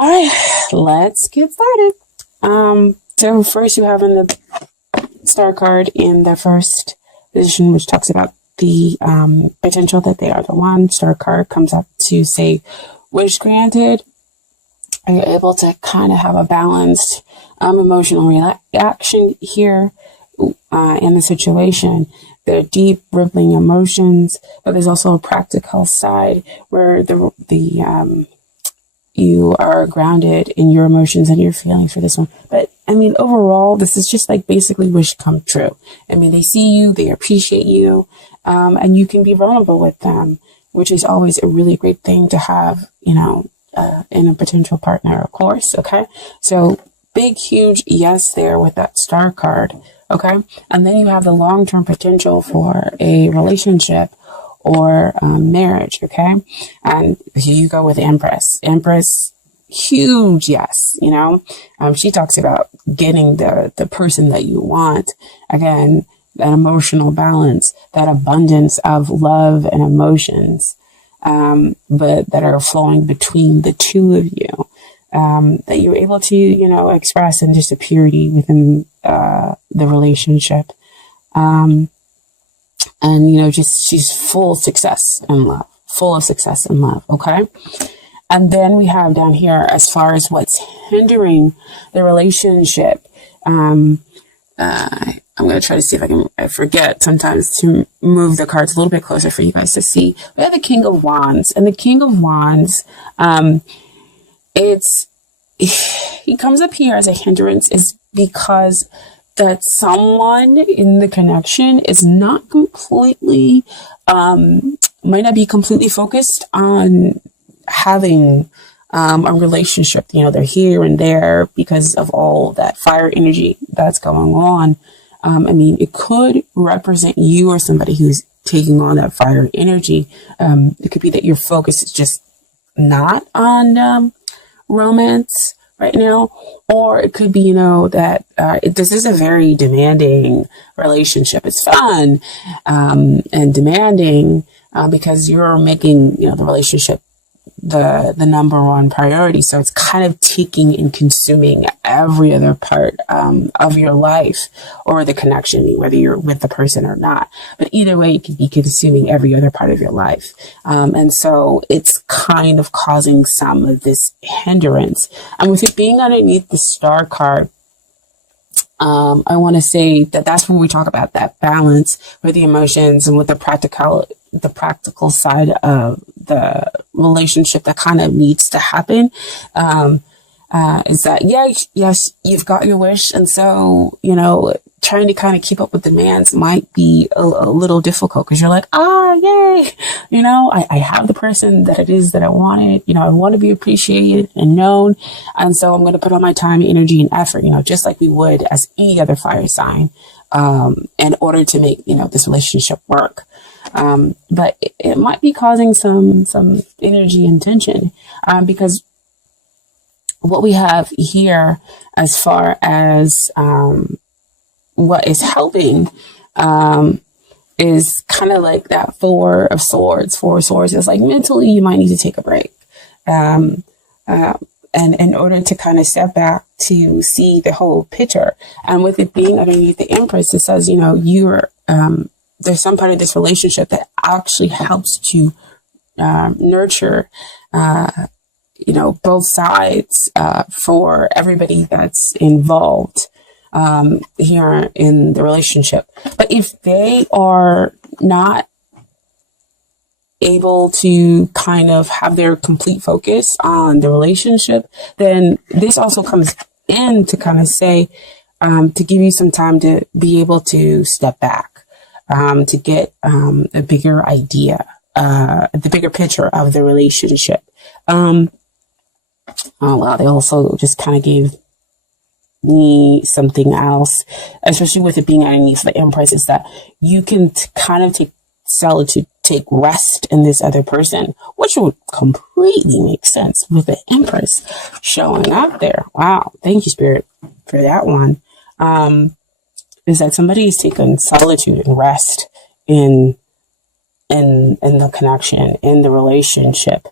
All right, let's get started. So first you have in the star card in the first position, which talks about the potential that they are the one. Star card comes up to say, wish granted. Are you able to kind of have a balanced emotional reaction here in the situation? There are deep, rippling emotions, but there's also a practical side where you are grounded in your emotions and your feelings for this one. But I mean, overall, this is just like basically wish come true. I mean, they see you, they appreciate you, and you can be vulnerable with them, which is always a really great thing to have, in a potential partner, of course. Okay. So big, huge yes there with that star card. Okay. And then you have the long-term potential for a relationship or marriage. Okay. And here you go with Empress. Empress, huge yes. She talks about getting the person that you want. Again, that emotional balance, that abundance of love and emotions, but that are flowing between the two of you, that you're able to, express in just a purity within the relationship. And, she's full of success and love, full of success and love. Okay. And then we have down here, as far as what's hindering the relationship, I'm going to try to see if I forget sometimes to move the cards a little bit closer for you guys to see. We have the King of Wands, and the King of Wands, he comes up here as a hindrance is because that someone in the connection is not completely, might not be completely focused on having a relationship. They're here and there because of all that fire energy that's going on. It could represent you or somebody who's taking on that fire energy. It could be that your focus is just not on romance right now, or it could be, that this is a very demanding relationship. It's fun and demanding because you're making, the relationship the number one priority. So it's kind of taking and consuming every other part of your life or the connection, whether you're with the person or not. But either way, it could be consuming every other part of your life. And so it's kind of causing some of this hindrance. And with it being underneath the star card, I want to say that that's when we talk about that balance with the emotions and with the practical side of the relationship that kind of needs to happen. Is that, yes, you've got your wish. And so, trying to kind of keep up with demands might be a little difficult because you're like, yay, I have the person that it is that I wanted, I want to be appreciated and known. And so I'm going to put all my time, energy, and effort, just like we would as any other fire sign, in order to make, this relationship work. But it might be causing some energy and tension, because what we have here as far as, what is helping, is kind of like that Four of Swords. Four of Swords is like mentally you might need to take a break. And in order to kind of step back to see the whole picture. And with it being underneath the Empress, it says, you're, there's some part of this relationship that actually helps to nurture, both sides, for everybody that's involved here in the relationship. But if they are not able to kind of have their complete focus on the relationship, then this also comes in to kind of say, to give you some time to be able to step back, to get a bigger idea, the bigger picture of the relationship. Oh wow, they also just kind of gave me something else, especially with it being underneath the Empress, is that you can kind of take solitude, take rest in this other person, which would completely make sense with the Empress showing up there. Wow, thank you, Spirit, for that one. Is that somebody is taking solitude and rest in the connection, in the relationship.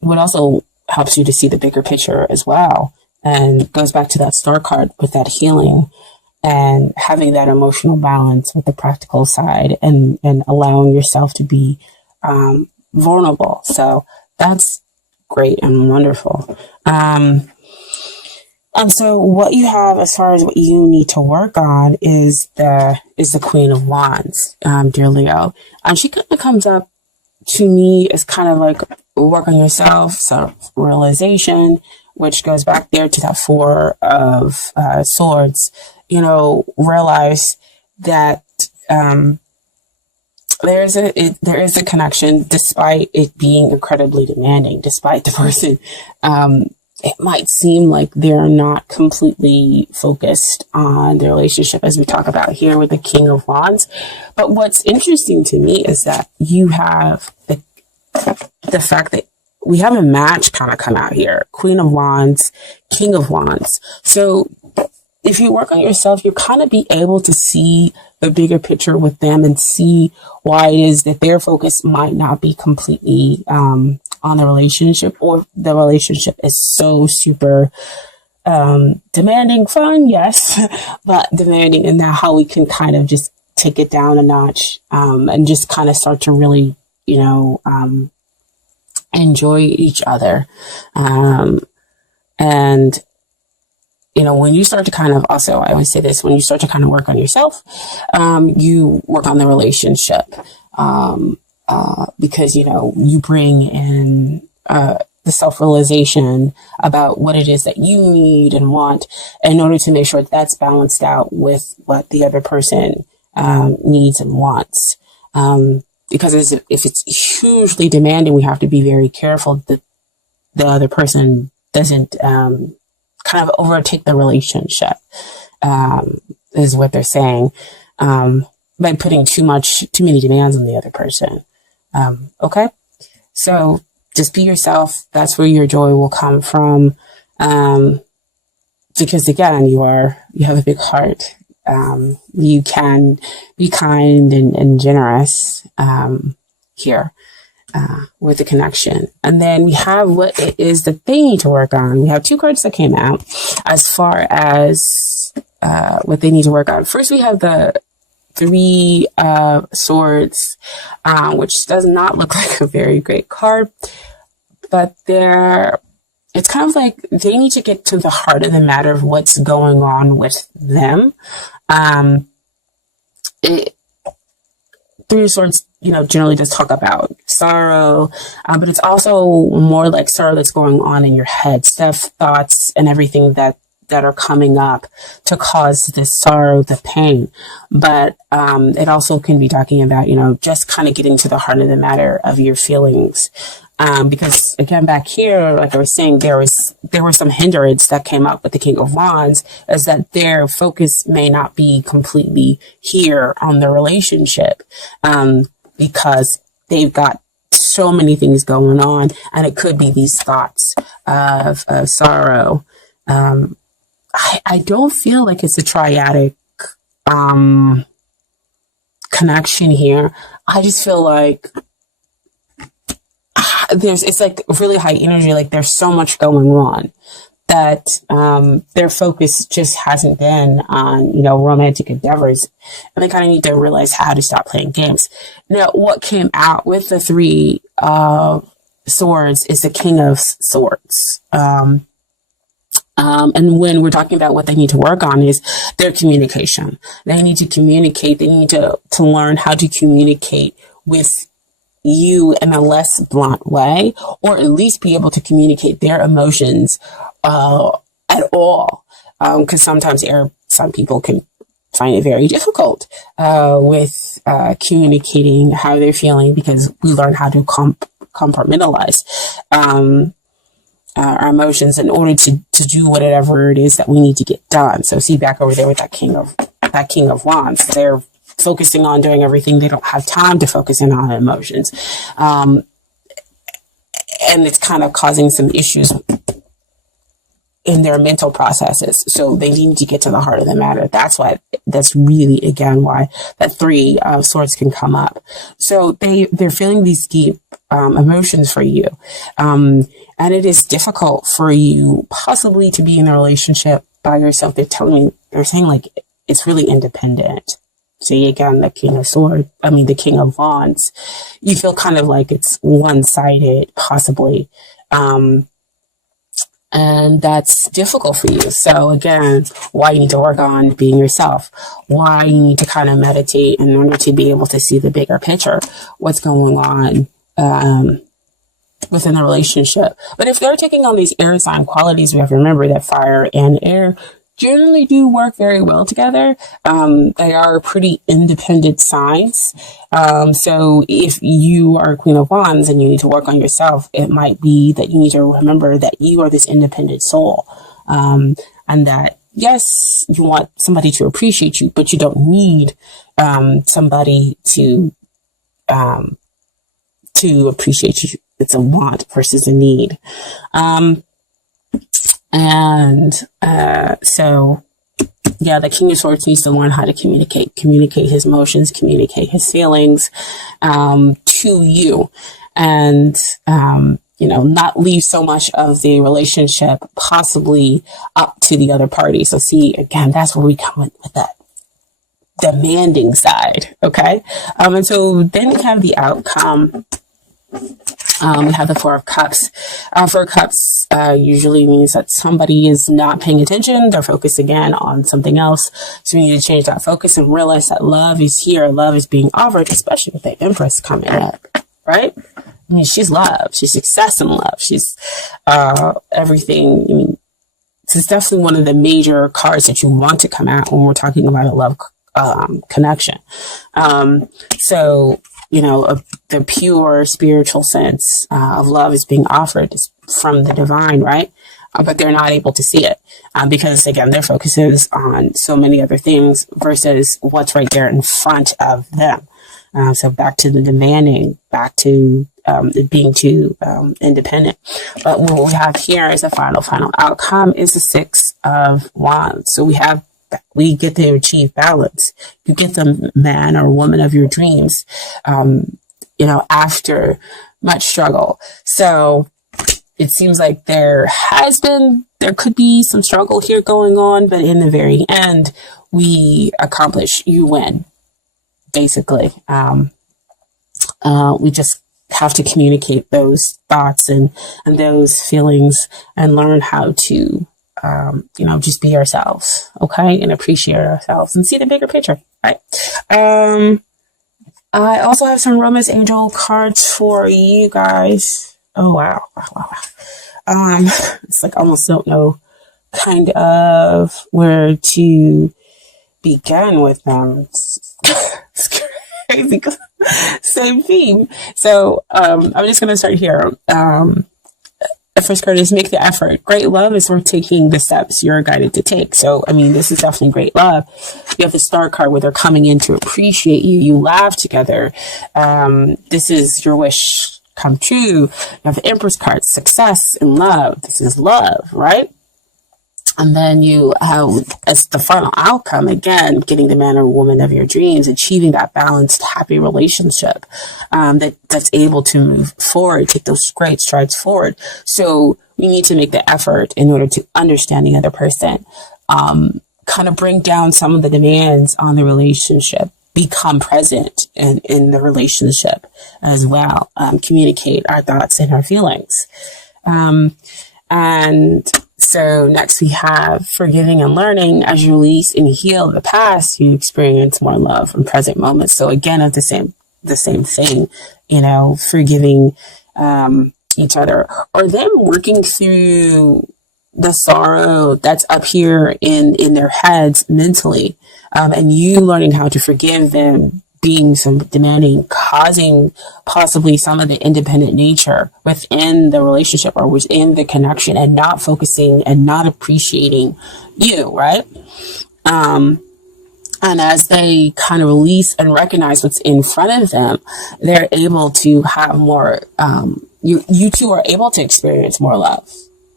What also helps you to see the bigger picture as well. And goes back to that star card with that healing and having that emotional balance with the practical side, and allowing yourself to be vulnerable. So that's great and wonderful. And so what you have as far as what you need to work on is the Queen of Wands, dear Leo. And she kind of comes up to me as kind of like work on yourself, self-realization, which goes back there to that Four of Swords. You know, realize that there is a connection, despite it being incredibly demanding, despite the person. It might seem like they're not completely focused on their relationship, as we talk about here with the King of Wands. But what's interesting to me is that you have the fact that we have a match kind of come out here. Queen of Wands, King of Wands. So if you work on yourself, you'll kind of be able to see the bigger picture with them and see why it is that their focus might not be completely on the relationship, or the relationship is so super demanding. Fun, yes, but demanding, and now how we can kind of just take it down a notch and just kind of start to really, enjoy each other. And when you start to kind of, also, I always say this, when you start to kind of work on yourself, you work on the relationship, because, you bring in the self-realization about what it is that you need and want in order to make sure that's balanced out with what the other person needs and wants. Because if it's hugely demanding, we have to be very careful that the other person doesn't kind of overtake the relationship, is what they're saying, by putting too many demands on the other person. Okay. So just be yourself. That's where your joy will come from. Because again, you have a big heart. You can be kind and generous, here. With the connection. And then we have what it is that they need to work on. We have two cards that came out as far as what they need to work on. First, we have the Three of Swords, which does not look like a very great card, but it's kind of like they need to get to the heart of the matter of what's going on with them. Three of Swords, generally just talk about sorrow, but it's also more like sorrow that's going on in your head, stuff, thoughts, and everything that are coming up to cause this sorrow, the pain. But it also can be talking about, just kind of getting to the heart of the matter of your feelings. Because again, back here, like I was saying, there were some hindrance that came up with the King of Wands, is that their focus may not be completely here on the relationship, because they've got so many things going on, and it could be these thoughts of sorrow. I don't feel like it's a triadic, connection here. I just feel like it's like really high energy, like there's so much going on that their focus just hasn't been on, romantic endeavors, and they kind of need to realize how to stop playing games. Now, what came out with the Three of Swords is the King of Swords. And when we're talking about what they need to work on is their communication. They need to communicate. They need to learn how to communicate with you in a less blunt way, or at least be able to communicate their emotions at all. Because sometimes some people can find it very difficult with communicating how they're feeling, because we learn how to compartmentalize our emotions in order to do whatever it is that we need to get done. So see back over there with that King of Wands, they're focusing on doing everything. They don't have time to focus in on emotions. And it's kind of causing some issues in their mental processes. So they need to get to the heart of the matter. That's really, again, why that Three of Swords can come up. So they're feeling these deep emotions for you. And it is difficult for you possibly to be in a relationship by yourself. They're saying like it's really independent. See, again, the the King of Wands. You feel kind of like it's one-sided, possibly. And that's difficult for you. So again, why you need to work on being yourself, why you need to kind of meditate in order to be able to see the bigger picture, what's going on within the relationship. But if they're taking on these air sign qualities, we have to remember that fire and air generally do work very well together. They are pretty independent signs. So if you are a Queen of Wands and you need to work on yourself, it might be that you need to remember that you are this independent soul. And that, yes, you want somebody to appreciate you, but you don't need somebody to appreciate you. It's a want versus a need. So yeah, the King of Swords needs to learn how to communicate his emotions, communicate his feelings, to you, and, not leave so much of the relationship possibly up to the other party. So see, again, that's where we come with that demanding side. Okay. And so then we have the outcome. We have the Four of Cups. Four of Cups usually means that somebody is not paying attention. They're focused again on something else. So we need to change that focus and realize that love is here. Love is being offered, especially with the Empress coming up, right? I mean, she's love. She's success in love. She's everything. I mean, this is definitely one of the major cards that you want to come out when we're talking about a love connection. So, the pure spiritual sense of love is being offered from the divine, right? But they're not able to see it because, again, their focus is on so many other things versus what's right there in front of them. So back to the demanding, back to being too independent. But what we have here is the final outcome is the Six of Wands. So we get to achieve balance. You get the man or woman of your dreams, after much struggle. So it seems like there could be some struggle here going on, but in the very end, we accomplish, you win, basically. We just have to communicate those thoughts and those feelings and learn how to just be ourselves, okay, and appreciate ourselves and see the bigger picture, right? I also have some Romance Angel cards for you guys. Oh, wow. It's like I almost don't know kind of where to begin with them. It's crazy. Same theme. So I'm just going to start here. The first card is make the effort. Great love is worth taking the steps you're guided to take. So, this is definitely great love. You have the Star card where they're coming in to appreciate you. You laugh together. This is your wish come true. You have the Empress card, success and love. This is love, right? And then you have, as the final outcome, again, getting the man or woman of your dreams, achieving that balanced, happy relationship that's able to move forward, take those great strides forward. So we need to make the effort in order to understand the other person, kind of bring down some of the demands on the relationship, become present in the relationship as well, communicate our thoughts and our feelings. And so next we have forgiving and learning. As you release and heal the past, you experience more love in present moments. So again, it's the same thing, forgiving each other, or them working through the sorrow that's up here in their heads mentally, and you learning how to forgive them, being some demanding, causing possibly some of the independent nature within the relationship or within the connection, and not focusing and not appreciating you, right? And as they kind of release and recognize what's in front of them, they're able to have more, you two are able to experience more love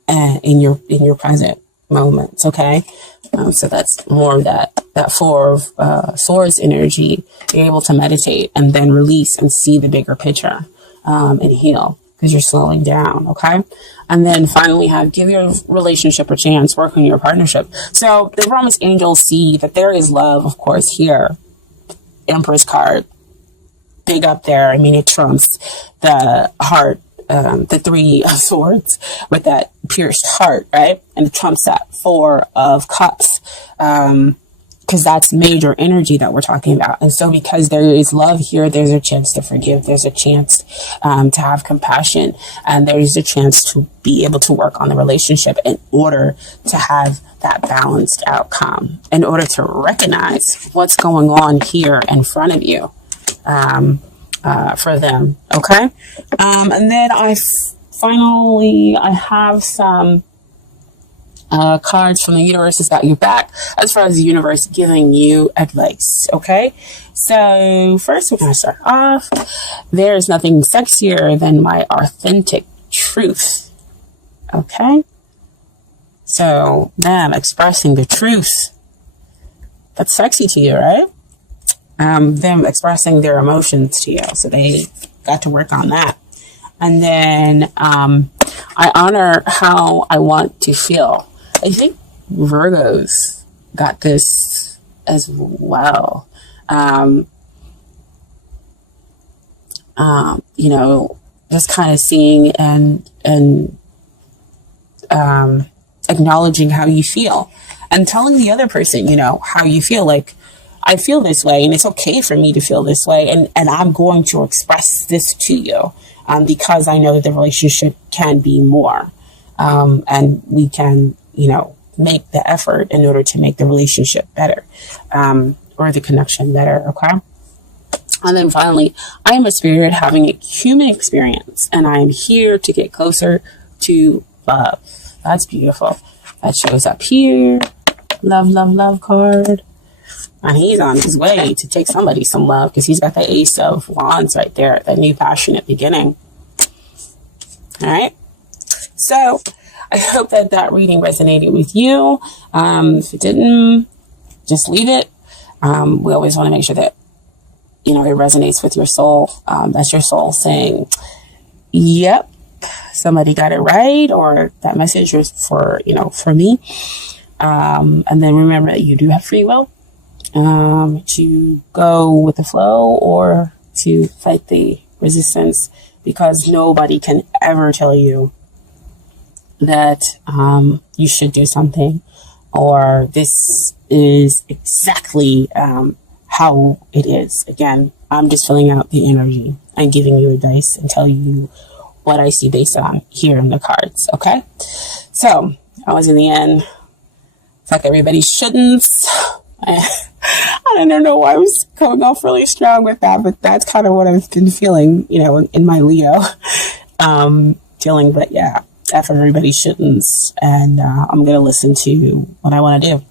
in your present moments, okay? So that's more of that Four of Swords energy. You're able to meditate and then release and see the bigger picture. and heal, because you're slowing down. Okay. And then finally have give your relationship a chance, work on your partnership. So the promised angels see that there is love, of course, here. Empress card, big up there. I mean, it trumps the heart, the 3 of swords with that pierced heart, right? And it trumps that 4 of cups, because that's major energy that we're talking about. And so because there is love here, there's a chance to forgive. There's a chance to have compassion. And there's a chance to be able to work on the relationship in order to have that balanced outcome, in order to recognize what's going on here in front of you for them. Okay. And then finally, I have some cards from the universe has got you back as far as the universe giving you advice. Okay. So first we're going to start off. There's nothing sexier than my authentic truth. Okay. So them expressing the truth. That's sexy to you, right? Them expressing their emotions to you. So they got to work on that. And then, I honor how I want to feel. I think Virgos got this as well. You know, just kind of seeing and acknowledging how you feel and telling the other person, you know, how you feel. Like, I feel this way and it's okay for me to feel this way. And I'm going to express this to you, because I know that the relationship can be more. And we can, you know, make the effort in order to make the relationship better, or the connection better. Okay. And then finally, I am a spirit having a human experience, and I am here to get closer to love. That's beautiful. That shows up here. Love, love, love card. And he's on his way to take somebody some love, because he's got the Ace of Wands right there, that new passionate beginning. All right. So I hope that that reading resonated with you. If it didn't, just leave it. We always want to make sure that, you know, it resonates with your soul. That's your soul saying, yep, somebody got it right, or that message was for, you know, for me. And then remember that you do have free will, to go with the flow or to fight the resistance, because nobody can ever tell you that you should do something, or this is exactly how it is. Again, I'm just filling out the energy and giving you advice and telling you what I see based on here in the cards. Okay, so I was in the end. Fuck everybody shouldn't. I don't know why I was coming off really strong with that, but that's kind of what I've been feeling, you know, in my Leo feeling. But yeah, F everybody shouldn't, and I'm gonna listen to what I want to do.